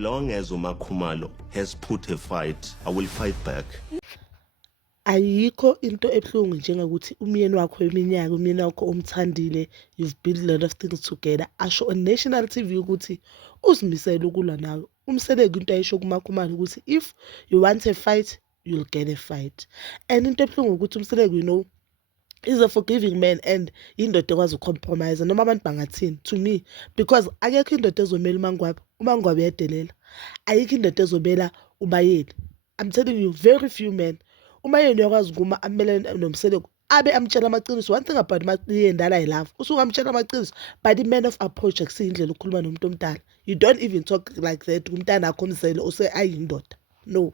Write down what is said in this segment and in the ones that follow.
long as uMakhumalo has put a fight, I will fight back. Ayikho into ebuhlungu njengokuthi umyeni wakho weminyaka, umyeni wakho omthandile, you've built a lot of things together, asho on national TV ukuthi uzimisele ukulwa nawe. Umseleki into ayisho kuMakhumalo ukuthi if you want a fight, you'll get a fight. And into ebuhlungu ukuthi umseleki, you know, is a forgiving man and indoda ekwazi ucompromise noma abantu bangathini to me, because akekho indoda ezomela uMangwabi yadelela, ayikho indoda ezobela ubayeni. I'm telling you, very few men. Umayeni uyakwazi ukuma amelene nomseleko abe amtshela amaqiniso. One thing about iy'ndala I love, usuke amtshela amaqiniso, but the man of approach akusiyindlela ukukhuluma nomuntu omdala. You don't even talk like that kumntanakho omzele ose ayindoda, no.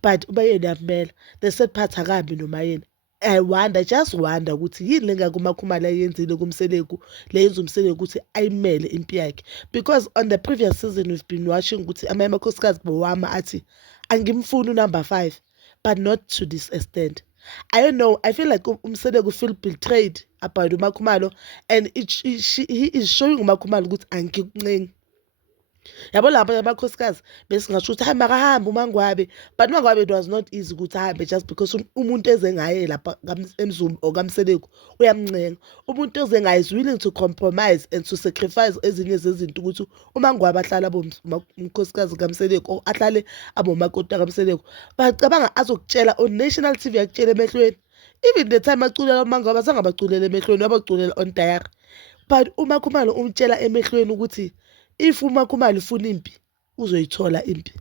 But umayeni uyamela, the sad part akabi nomayeni. I just wonder ukuthi yini lengaka uMakhumalo ayenzile kumseleku le yenza umseleko ukuthi ayimele impi yakhe, because on the previous season we've been watching ukuthi amakhosikazi bowama athi angimfuni number 5, but not to this extent. I don't know, I feel like umseleko feel betrayed about uMakhumalo, and he is showing uMakhumalo ukuthi angikuncengi. Yabo lapha amakhosikazi besingasho ukuthi hayi makahambe uMangwabi, but uMangwabi it was not easy ukuthi ahambe just because umuntu eze ngaye lapha emzumbe or kamseleko uyamncenga. Umuntu eze ngaye is willing to compromise and to sacrifice ezinye zezinto ukuthi uMangwabi ahlala umkhosikazi kamseleko or ahlale abomakoti kamseleko. Bacabanga azokutshela on national TV, akutshela emehlweni. Even the time aculela uMangwabi azange abaculela emehlweni, wabaculela on diary. But uMakhumalo umtshela emehlweni ukuthi if uMakhumalo ufuna impi uzoyithola impi.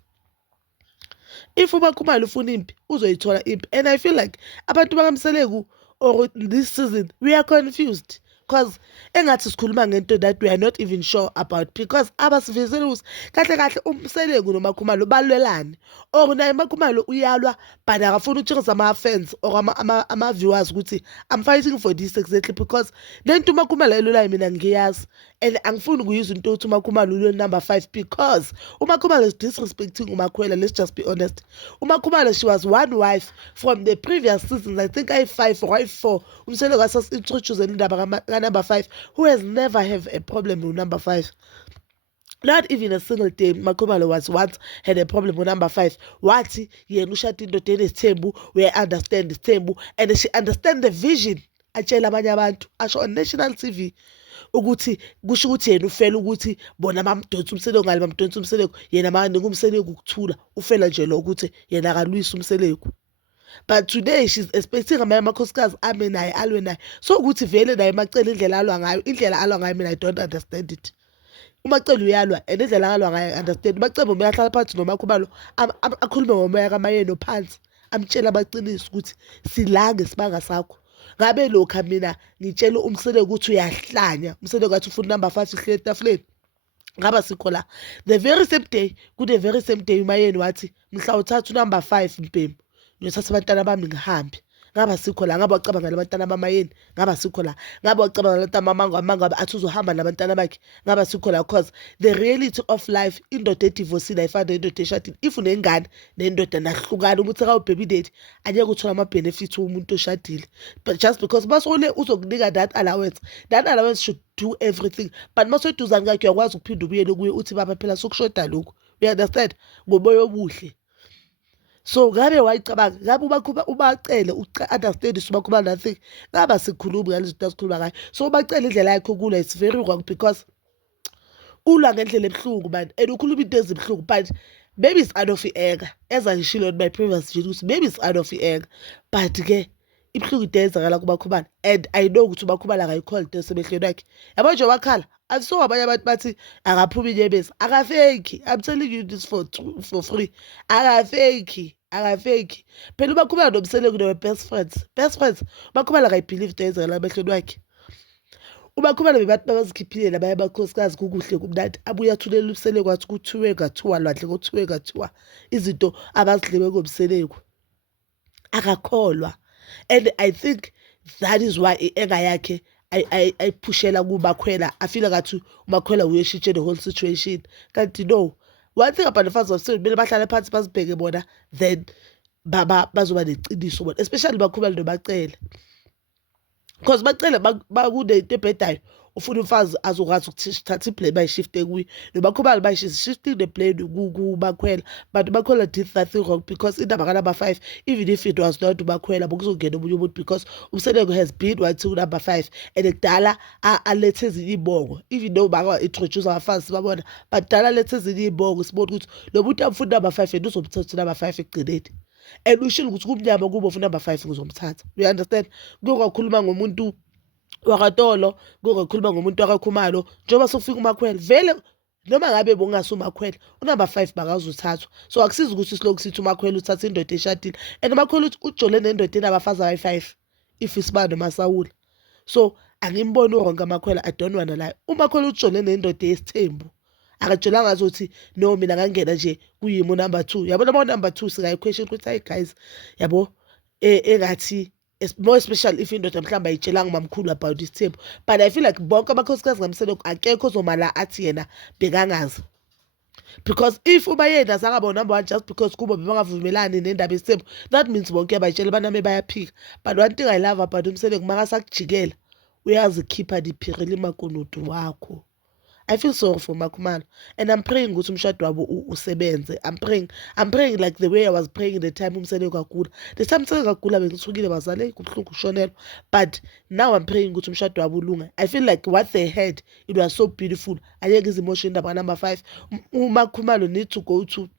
If uMakhumalo ufuna impi uzoyithola impi. And I feel like abantu bakamseleko or this season we are confused, because engathi sikhuluma ngento that we are not even sure about, because abasivezele ukuthi kahle umseleko noMakhumalo balwelane or naye uMakhumalo uyalwa but akafuna ukutshengisa ama-fans or ama-viewers ukuthi I'm fighting for this exactly, because lento uMakhumalo elwelayo mina ngiyazi and angifuni ukuyizwa into ukuthi uMakhumalo ulwe number 5, because uMakhumalo is disrespecting uMakhwela. Let's just be honest. uMakhumalo, she was one wife from the previous seasons, I think I5 or I4, umseleko asas-introduce indaba number 5, who has never have a problem with number 5. Not even a single day Makhumalo was once had a problem with number 5. Wathi yena ushada indoda enesithembu, we understand isithembu, and she understand the vision. Atshela abanye abantu, asho on national TV ukuthi kusho ukuthi yena ufela ukuthi bona bamdonsa umseleko ngale bamdonsa umseleko, yena manje umseleko ukuthula ufela nje lo ukuthi yena akalwisa umseleko. But today she's expecting amakhosikazi ame naye alwe naye, so ukuthi vele naye Macele indlela alwa ngayo mina I don't understand it. uMacele uyalwa and indlela alwa ngayo I understand. uMacele uma yahlala phansi noMakhumalo akhulume ngomoya kamayeni phansi, amtshela amaqiniso ukuthi silange sibanga sakho. Ngabe lokho mina ngitshela umseleko ukuthi uyahlanya, umseleko athi ufuna number 5 ihleli etafuleni, ngaba sikho la. The very same day, the very same day umayeni wathi mhla uthatha number 5 Mpembu ngiyothatha abantwana bami ngihambe. Ngaba sikho la, ngaba wacabanga labantwana bamayeni, ngaba sikho la, ngaba wacabanga labantwana Mangwabi athi uzohamba nabantwana bakhe, ngaba sikho la, because the reality of life, indoda edivorcile ayifana nendoda eshadile. If unengane nendoda nahlukana ukuthi akawubhebhi date anyeke uthola ama-benefits womuntu oshadile, but just because basole uzokunika that allowance should do everything. But masoduzane kakhe uyakwazi ukuphinda ubuyele kuye uthi baba phela sokushoda lokhu, you understand, ngoboya obuhle. So ngabe wayicabanga, ngabe ubacele understand uMakhumalo nothing, ngaba sikhuluma ngale zinto asikhuluma ngayo. So ubacele indlela yakhe ukulwa, it's very wrong, because ulwa ngendlela ebuhlungu man, and ukhuluma into ezibhlungu, but maybe it's out of anger, as I showed on my previous videos, maybe it's out of anger, but ke ibhlungu into eyenzakala kuMakhumalo, and I know ukuthi uMakhumalo akayikholi into esemehlweni wakhe. Yabo nje wakhala aso abanye abantu bathi akaphuma inyembezi, akafeki. I'm telling you this for free, akafeki. Phela uMakhumalo nomseleko they were best friends. uMakhumalo akayibhelieve into eyenzakala emehlweni wakhe. uMakhumalo bebathi babazikhiphile nabanye amakhosikazi kukuhle kumnandi, abuye athulela umseleko wathi kuthiwe ngathiwa lwandle, kuthiwe ngathiwa izinto abazidliwe ngomseleko, akakholwa. And I think that is why i-anger yakhe ayiphushela kuMakhwela. I feel ngathi uMakhwela uyeshintshe the whole situation, kanti no. One thing about the fans of Cyril, kumele bahlale phansi bazibheke bona, then bazoba neqiniso bona, especially Makhumalo noMacele, because Macele bakune into ebhedayo ufuna umfazi azokwazi ukuthi thatha iplay bayishifte kuye nobakhubali bayishifting the play kubakhwela but ubakhwela did that thing wrong because indaba ka-number 5 even if it was not ubakhwela bokuzongena omunye umuntu because umseleko has been wathi ku-number 5 and kudala alethe ezinye iy'bongo even though baka-introduce abafazi sibabona but dala alethe ezinye iy'bongo sibona ukuthi lo muntu amfuna number 5 and uzomthatha number 5 ekugcineni and ushilo ukuthi kumnyama kubo for number 5 ngizomthatha you understand kungakhuluma ngomuntu wakatolo kungakhuluma ngomuntu wakakhumalo njengoba sokufika umakhwela vele noma ngabe bongasumakhwela unumber 5 bakazuthathwa so akusizi ukuthi siloku sithi umakhwela uthatha indoda eshadile and umakhwela ujole nendoda enabafazi abayi5 if isibando masawula so angimboni uronke amakhwela I don't wanna lie umakhwela ujole nendoda yesithembu akatshelanga azothi no mina ngangena nje kuyimo number 2 yabo nabo number 2 sikayi question ukuthi hey guys yabo engathi more especially if indoda mhlamba ayitshelanga mamkhulu about this tempo but I feel like bonke amakhosikazi ngamseloko akekho ozomala athi yena bekangazi because if uba yena sangaba number 1 just because kubo bebangavumelani nendaba yesitempo that means bonke abayitshela banami bayaphika but one thing I love about umseleko makasakujikela uyazikhipha diphirele makonodo wakho I feel sorry for Makumalo and I'm praying ukuthi umshado wabo usebenze I'm praying like the way I was praying the time umseleko kagula the time umseleko kagula bengithukile bazale kubuhlungu kushonela but now I'm praying ukuthi umshado wabo ulunga I feel like what they had it was so beautiful ayeke izimotion indaba number 5 uMakumalo need to go to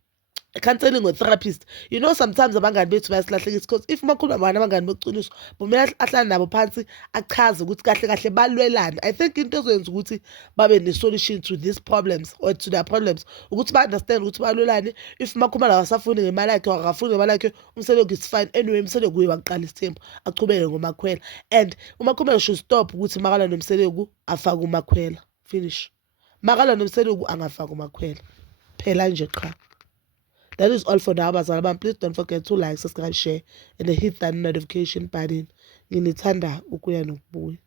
counseling with therapist you know sometimes abangani bethu bayasilahlekisa because if makhulu abana abangani beqiniso bomela ahlala nabo phansi achaze ukuthi kahle kahle balwelana I think into ezoyenza ukuthi babe ne solution to these problems or to their problems ukuthi ba understand ukuthi balwelane if makhulu akasafuni ngemali yakhe akafuni ngemali yakhe umseleko is fine anyway umseleko uye waqala isithembu achubeke ngomakhwela and umakhulu should stop ukuthi makala nomseleko afaka umakhwela finish makala nomseleko angafaka umakhwela phela nje qha. That is all for now, bazalwane. Please don't forget to like, subscribe, share, and hit that notification button. Nginithanda ukuya nokubuya.